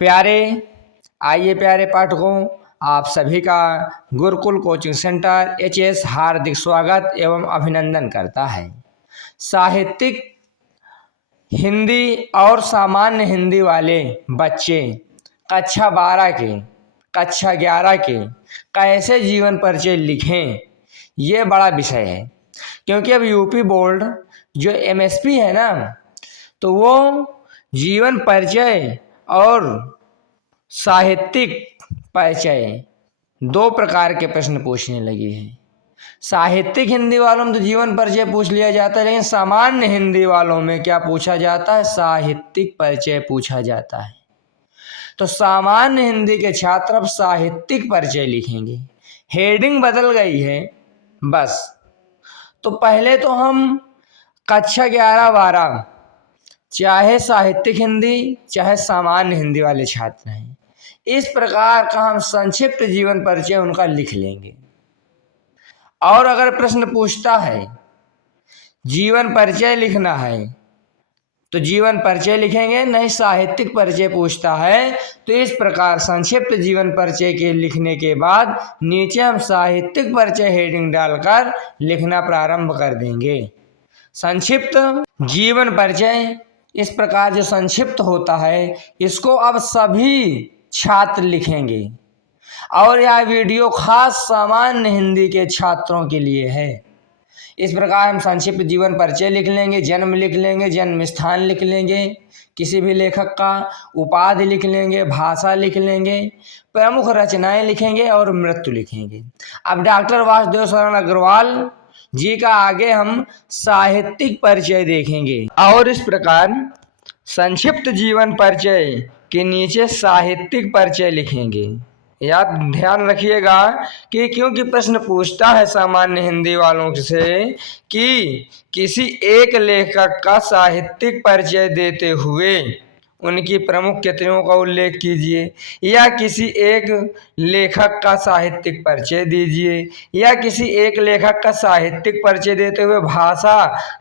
प्यारे आइए प्यारे पाठकों, आप सभी का गुरुकुल कोचिंग सेंटर एचएस हार्दिक स्वागत एवं अभिनंदन करता है। साहित्यिक हिंदी और सामान्य हिंदी वाले बच्चे कक्षा 12 के, कक्षा 11 के कैसे जीवन परिचय लिखें, ये बड़ा विषय है। क्योंकि अब यूपी बोर्ड जो एमएसपी है ना, तो वो जीवन परिचय और साहित्यिक परिचय दो प्रकार के प्रश्न पूछने लगी है। साहित्यिक हिंदी वालों में तो जीवन परिचय पूछ लिया जाता है, लेकिन सामान्य हिंदी वालों में क्या पूछा जाता है? साहित्यिक परिचय पूछा जाता है। तो सामान्य हिंदी के छात्र अब साहित्यिक परिचय लिखेंगे। हेडिंग बदल गई है बस। तो पहले तो हम कक्षा 11-12 चाहे साहित्यिक हिंदी चाहे सामान्य हिंदी वाले छात्र हैं, इस प्रकार का हम संक्षिप्त जीवन परिचय उनका लिख लेंगे। और अगर प्रश्न पूछता है जीवन परिचय लिखना है तो जीवन परिचय लिखेंगे, नहीं साहित्यिक परिचय पूछता है तो इस प्रकार संक्षिप्त जीवन परिचय के लिखने के बाद नीचे हम साहित्यिक परिचय हेडिंग डालकर लिखना प्रारंभ कर देंगे। संक्षिप्त जीवन परिचय इस प्रकार जो संक्षिप्त होता है, इसको अब सभी छात्र लिखेंगे और यह वीडियो खास सामान्य हिंदी के छात्रों के लिए है। इस प्रकार हम संक्षिप्त जीवन परिचय लिख लेंगे, जन्म लिख लेंगे, जन्म स्थान लिख लेंगे, किसी भी लेखक का उपाधि लिख लेंगे, भाषा लिख लेंगे, प्रमुख रचनाएं लिखेंगे और मृत्यु लिखेंगे। अब डॉक्टर वासुदेव शरण अग्रवाल जी का आगे हम साहित्यिक परिचय देखेंगे और इस प्रकार संक्षिप्त जीवन परिचय के नीचे साहित्यिक परिचय लिखेंगे। याद ध्यान रखिएगा कि क्योंकि प्रश्न पूछता है सामान्य हिंदी वालों से कि किसी एक लेखक का साहित्यिक परिचय देते हुए उनकी प्रमुख कृतियों का उल्लेख कीजिए, या किसी एक लेखक का साहित्यिक परिचय दीजिए, या किसी एक लेखक का साहित्यिक परिचय देते हुए भाषा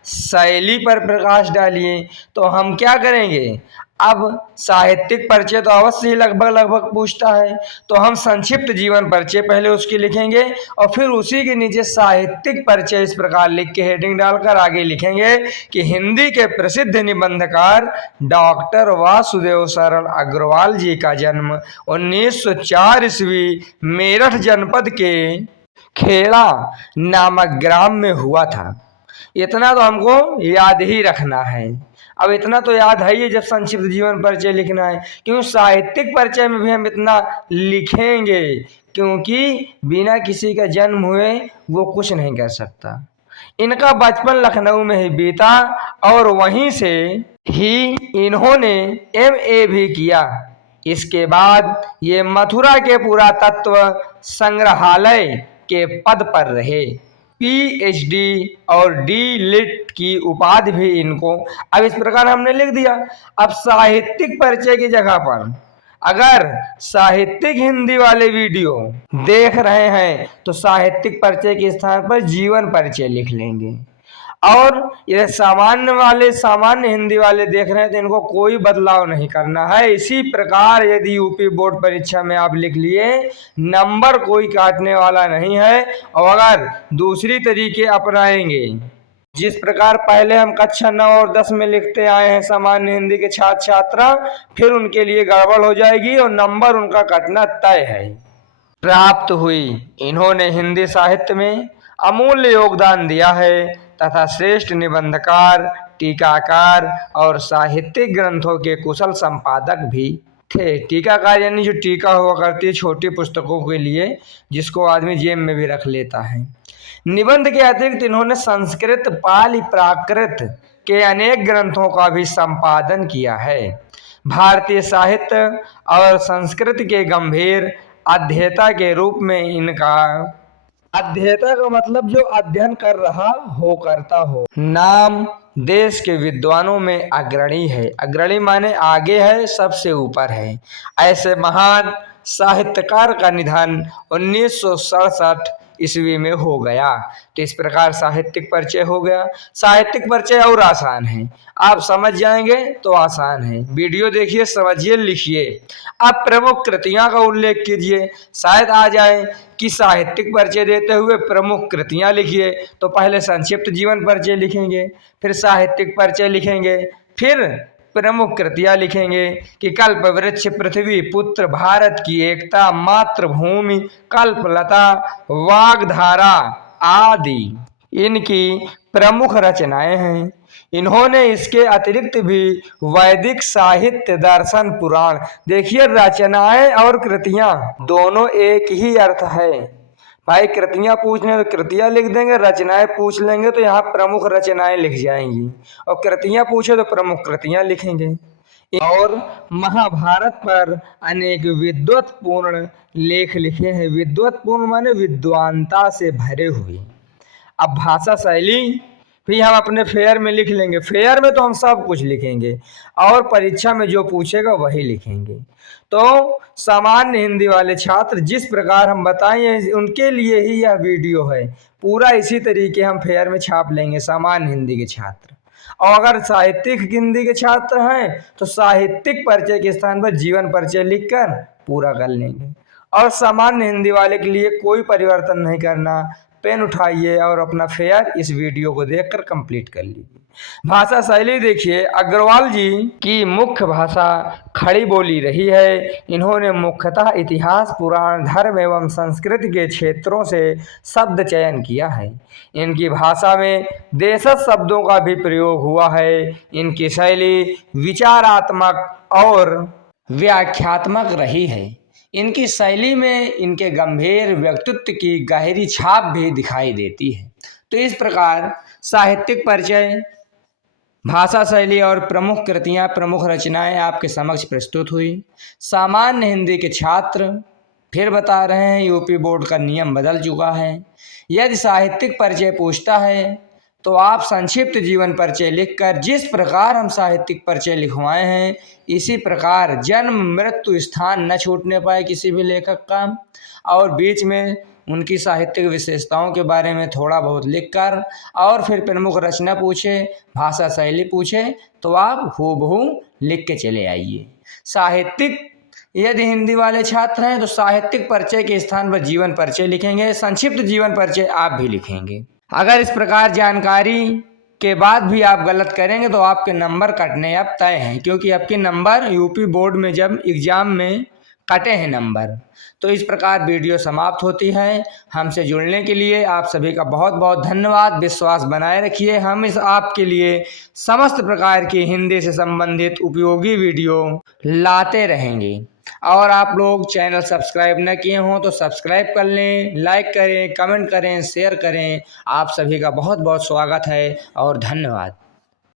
शैली पर प्रकाश डालिए। तो हम क्या करेंगे? अब साहित्यिक परिचय तो अवश्य ही लगभग पूछता है, तो हम संक्षिप्त जीवन परिचय पहले उसकी लिखेंगे और फिर उसी के नीचे साहित्यिक परिचय इस प्रकार लिख के हेडिंग डालकर आगे लिखेंगे कि हिंदी के प्रसिद्ध निबंधकार डॉक्टर वासुदेव शरण अग्रवाल जी का जन्म 1904 ईस्वी मेरठ जनपद के खेड़ा नामक ग्राम में हुआ था। इतना तो हमको याद ही रखना है। अब इतना तो याद है ही जब संक्षिप्त जीवन परिचय लिखना है, क्योंकि साहित्यिक परिचय में भी हम इतना लिखेंगे, क्योंकि बिना किसी का जन्म हुए वो कुछ नहीं कर सकता। इनका बचपन लखनऊ में ही बीता और वहीं से ही इन्होंने एमए भी किया। इसके बाद ये मथुरा के पुरातत्व संग्रहालय के पद पर रहे। पीएचडी और डी लिट की उपाधि भी इनको। अब इस प्रकार हमने लिख दिया। अब साहित्यिक परिचय की जगह पर अगर साहित्यिक हिंदी वाले वीडियो देख रहे हैं तो साहित्यिक परिचय के स्थान पर जीवन परिचय लिख लेंगे। और ये सामान्य हिंदी वाले देख रहे हैं तो इनको कोई बदलाव नहीं करना है। इसी प्रकार यदि यूपी बोर्ड परीक्षा में आप लिख लिए, नंबर कोई काटने वाला नहीं है। और अगर दूसरी तरीके अपनाएंगे, जिस प्रकार पहले हम कक्षा 9 और 10 में लिखते आए हैं सामान्य हिंदी के छात्र छात्रा, फिर उनके लिए गड़बड़ हो जाएगी और नंबर उनका कटना तय है। प्राप्त हुई इन्होंने हिंदी साहित्य में अमूल्य योगदान दिया है तथा श्रेष्ठ निबंधकार, टीकाकार और साहित्यिक ग्रंथों के कुशल संपादक भी थे। टीकाकार यानी जो टीका हुआ करती है छोटी पुस्तकों के लिए, जिसको आदमी जेब में भी रख लेता है। निबंध के अतिरिक्त इन्होंने संस्कृत, पाली, प्राकृत के अनेक ग्रंथों का भी संपादन किया है। भारतीय साहित्य और संस्कृत के गंभीर अध्येता के रूप में इनका, अध्येता का मतलब जो अध्ययन कर रहा हो, करता हो, नाम देश के विद्वानों में अग्रणी है। अग्रणी माने आगे है, सबसे ऊपर है। ऐसे महान साहित्यकार का निधन 1967 ईस्वी में हो गया। तो इस प्रकार साहित्यिक परिचय हो गया। साहित्यिक परिचय और आसान है, आप समझ जाएंगे तो आसान है। वीडियो देखिए, समझिए, लिखिए। अब प्रमुख कृतियां का उल्लेख कीजिए, शायद आ जाए कि साहित्यिक परिचय देते हुए प्रमुख कृतियां लिखिए। तो पहले संक्षिप्त जीवन परिचय लिखेंगे, फिर साहित्यिक परिचय लिखेंगे, फिर प्रमुख कृतियां लिखेंगे कि कल्प वृक्ष, पृथ्वी पुत्र, भारत की एकता, मातृभूमि, कल्पलता, वाग्धारा आदि इनकी प्रमुख रचनाएं हैं। इन्होंने इसके अतिरिक्त भी वैदिक साहित्य, दर्शन, पुराण, देखिए रचनाएं और कृतियां दोनों एक ही अर्थ है। भाई कृतियां पूछने तो कृतियां लिख देंगे, रचनाएं पूछ लेंगे तो यहाँ प्रमुख रचनाएं लिख जाएंगी, और कृतियां पूछे तो प्रमुख कृतियां लिखेंगे। और महाभारत पर अनेक विद्वत्पूर्ण लेख लिखे हैं। विद्वत्पूर्ण माने विद्वानता से भरे हुए। अब भाषा शैली भी हम अपने फेयर में लिख लेंगे। फेयर में तो हम सब कुछ लिखेंगे, और परीक्षा में जो पूछेगा वही लिखेंगे। तो सामान्य हिंदी वाले छात्र जिस प्रकार हम बताएं उनके लिए ही यह वीडियो है। पूरा इसी तरीके हम फेयर में छाप लेंगे सामान्य हिंदी के छात्र। और अगर साहित्यिक हिंदी के छात्र हैं तो साहित्यिक परिचय के स्थान पर जीवन परिचय लिखकर पूरा कर लेंगे। और सामान्य हिंदी वाले के लिए कोई परिवर्तन नहीं करना, पेन उठाइए और अपना फेयर इस वीडियो को देखकर कंप्लीट कर लीजिए। भाषा शैली देखिए, अग्रवाल जी की मुख्य भाषा खड़ी बोली रही है। इन्होंने मुख्यतः इतिहास, पुराण, धर्म एवं संस्कृति के क्षेत्रों से शब्द चयन किया है। इनकी भाषा में देशज शब्दों का भी प्रयोग हुआ है। इनकी शैली विचारात्मक और व्याख्यात्मक रही है। इनकी शैली में इनके गंभीर व्यक्तित्व की गहरी छाप भी दिखाई देती है। तो इस प्रकार साहित्यिक परिचय, भाषा शैली और प्रमुख कृतियां, प्रमुख रचनाएं आपके समक्ष प्रस्तुत हुई। सामान्य हिंदी के छात्र फिर बता रहे हैं, यूपी बोर्ड का नियम बदल चुका है। यदि साहित्यिक परिचय पूछता है तो आप संक्षिप्त जीवन परिचय लिखकर, जिस प्रकार हम साहित्यिक परिचय लिखवाए हैं इसी प्रकार जन्म, मृत्यु, स्थान न छूटने पाए किसी भी लेखक का, और बीच में उनकी साहित्यिक विशेषताओं के बारे में थोड़ा बहुत लिखकर, और फिर प्रमुख रचना पूछे, भाषा शैली पूछे तो आप हूबहू लिख के चले आइए। साहित्यिक यदि हिंदी वाले छात्र हैं तो साहित्यिक परिचय के स्थान पर जीवन परिचय लिखेंगे, संक्षिप्त जीवन परिचय आप भी लिखेंगे। अगर इस प्रकार जानकारी के बाद भी आप गलत करेंगे तो आपके नंबर कटने अब तय हैं, क्योंकि आपके नंबर यूपी बोर्ड में जब एग्जाम में कटे हैं नंबर। तो इस प्रकार वीडियो समाप्त होती है। हमसे जुड़ने के लिए आप सभी का बहुत बहुत धन्यवाद। विश्वास बनाए रखिए, हम इस आपके लिए समस्त प्रकार की हिंदी से संबंधित उपयोगी वीडियो लाते रहेंगे। और आप लोग चैनल सब्सक्राइब न किए हों तो सब्सक्राइब कर लें, लाइक करें, कमेंट करें, शेयर करें। आप सभी का बहुत बहुत स्वागत है और धन्यवाद।